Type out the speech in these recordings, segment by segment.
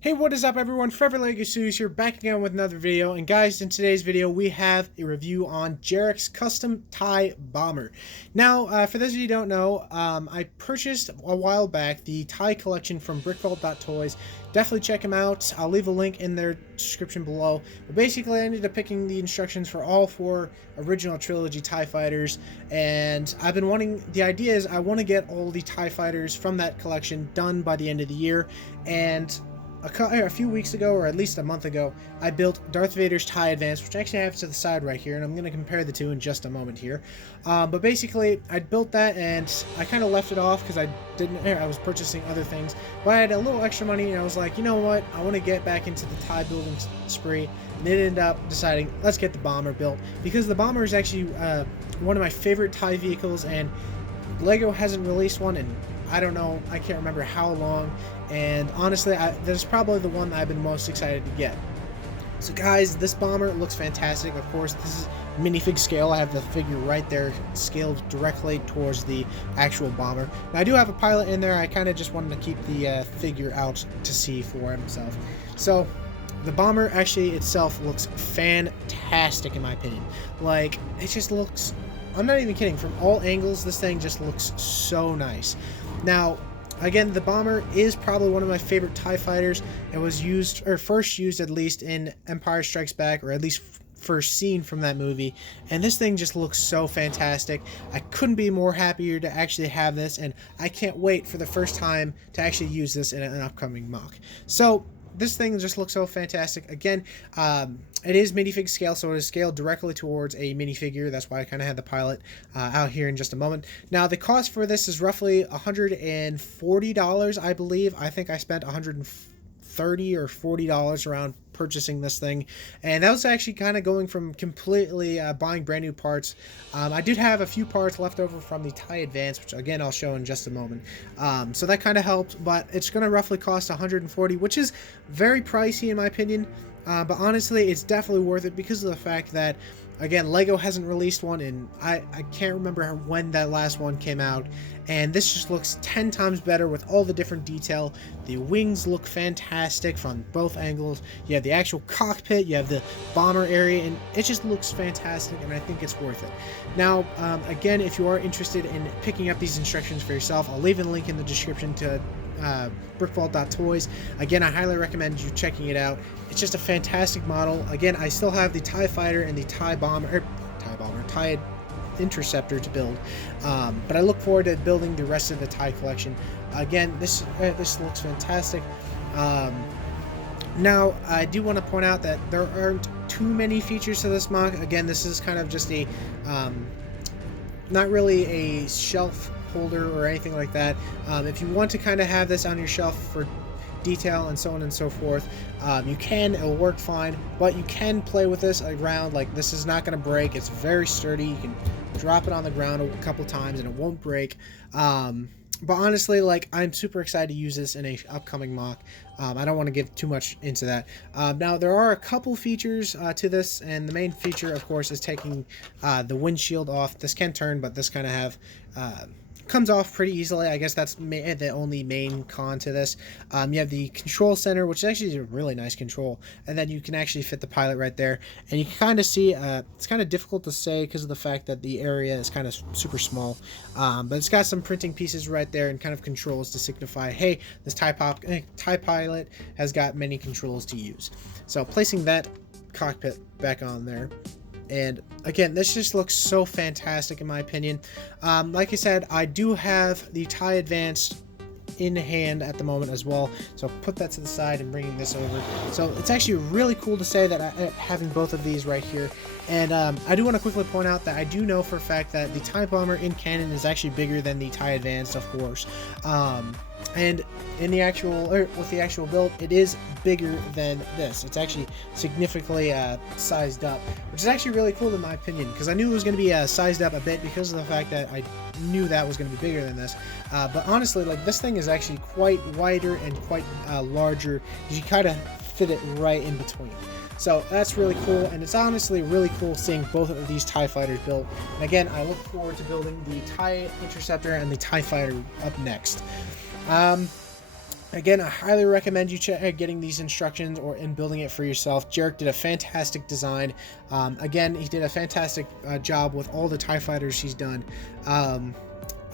Hey, what is up everyone? Forever Legacy here, back again with another video. And guys, in today's video we have a review on Jeracs custom tie bomber. Now, for those of you who don't know, I purchased a while back the tie collection from BrickVualt.toys. Definitely check them out. I'll leave a link in their description below. But basically, I ended up picking the instructions for all four original trilogy TIE fighters, and I've been wanting, the idea is I want to get all the TIE fighters from that collection done by the end of the year. And a few weeks ago, or at least a month ago, I built Darth Vader's TIE Advance, which I actually have to the side right here, and I'm going to compare the two in just a moment here. But basically, I built that, and I kind of left it off because I was purchasing other things, but I had a little extra money, and I was like, you know what, I want to get back into the TIE building spree, and it ended up deciding, let's get the bomber built, because the bomber is actually one of my favorite TIE vehicles, and Lego hasn't released one in, I don't know, I can't remember how long, and honestly, this is probably the one that I've been most excited to get. So guys, this bomber looks fantastic. Of course, this is minifig scale. I have the figure right there scaled directly towards the actual bomber. Now, I do have a pilot in there. I kind of just wanted to keep the figure out to see for himself. So the bomber actually itself looks fantastic in my opinion. Like, it just looks, I'm not even kidding, from all angles this thing just looks so nice. Now, again, the bomber is probably one of my favorite TIE fighters. It was used, or first used at least, in Empire Strikes Back, or at least first seen from that movie, and this thing just looks so fantastic. I couldn't be more happier to actually have this, and I can't wait for the first time to actually use this in an upcoming mock. So this thing just looks so fantastic. Again, it is minifig scale, so it is scaled directly towards a minifigure. That's why I kind of had the pilot out here in just a moment. Now, the cost for this is roughly $140, I believe. I think I spent $130 or $40 around purchasing this thing, and that was actually kind of going from completely buying brand new parts. I did have a few parts left over from the TIE Advance, which again I'll show in just a moment, so that kind of helped, but it's going to roughly cost $140, which is very pricey in my opinion, but honestly it's definitely worth it because of the fact that, again, Lego hasn't released one, and I can't remember when that last one came out, and this just looks 10 times better with all the different detail. The wings look fantastic from both angles. You have the actual cockpit, you have the bomber area, and it just looks fantastic, and I think it's worth it. Now, again, if you are interested in picking up these instructions for yourself, I'll leave a link in the description to BrickVualt.toys. Again, I highly recommend you checking it out. It's just a fantastic model. Again, I still have the TIE Fighter and the TIE Interceptor to build, but I look forward to building the rest of the TIE collection. Again, this looks fantastic. Now, I do want to point out that there aren't too many features to this mock. Again, this is kind of just a not really a shelf holder or anything like that. If you want to kind of have this on your shelf for detail and so on and so forth, you can, it'll work fine, but you can play with this around. Like, this is not going to break. It's very sturdy. You can drop it on the ground a couple times and it won't break. But honestly, like, I'm super excited to use this in a upcoming mock. I don't want to give too much into that. Now, there are a couple features to this, and the main feature, of course, is taking the windshield off. This can turn, but this kind of have comes off pretty easily. I guess that's the only main con to this. You have the control center, which is actually a really nice control, and then you can actually fit the pilot right there, and you can kind of see, it's kind of difficult to say because of the fact that the area is kind of super small, but it's got some printing pieces right there and kind of controls to signify, hey, this TIE pilot has got many controls to use. So placing that cockpit back on there, and again, this just looks so fantastic in my opinion. Like I said, I do have the TIE Advanced in hand at the moment as well, so I'll put that to the side and bringing this over. So it's actually really cool to say that having both of these right here. And I do want to quickly point out that I do know for a fact that the TIE Bomber in canon is actually bigger than the TIE Advanced, of course. And in the actual, or with the actual build, it is bigger than this. It's actually significantly sized up, which is actually really cool in my opinion, because I knew it was going to be sized up a bit because of the fact that I knew that was going to be bigger than this. But honestly, like, this thing is actually quite wider and quite larger. You kind of fit it right in between. So that's really cool, and it's honestly really cool seeing both of these TIE fighters built. And again, I look forward to building the TIE Interceptor and the TIE Fighter up next. Again, I highly recommend you getting these instructions or in building it for yourself. Jerac did a fantastic design. Again, he did a fantastic job with all the TIE fighters he's done.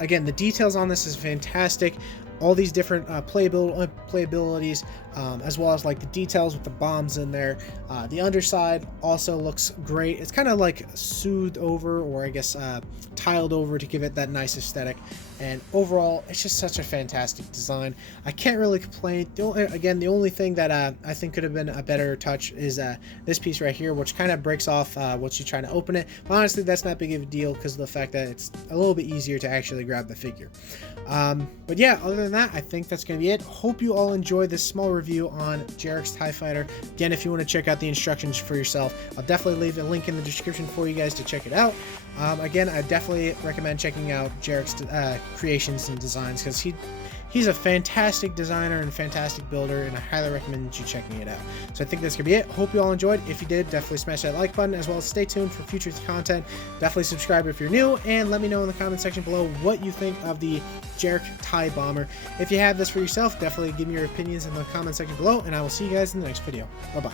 Again, the details on this is fantastic. All these different playabilities, as well as like the details with the bombs in there. The underside also looks great. It's kind of like soothed over, or I guess tiled over to give it that nice aesthetic. And overall, it's just such a fantastic design. I can't really complain. The only thing that I think could have been a better touch is this piece right here, which kind of breaks off once you're trying to open it. But honestly, that's not big of a deal because of the fact that it's a little bit easier to actually grab the figure. But yeah, other than that, I think that's going to be it. Hope you all enjoyed this small review on Jerac's TIE Fighter. Again, if you want to check out the instructions for yourself, I'll definitely leave a link in the description for you guys to check it out. Again, I definitely recommend checking out Jerac's creations and designs because he's a fantastic designer and fantastic builder, and I highly recommend you checking it out. So I think that's gonna be it. Hope you all enjoyed. If you did, definitely smash that like button, as well as stay tuned for future content. Definitely subscribe if you're new, and let me know in the comment section below what you think of the Jerac TIE Bomber. If you have this for yourself, definitely give me your opinions in the comment section below, and I will see you guys in the next video. Bye bye.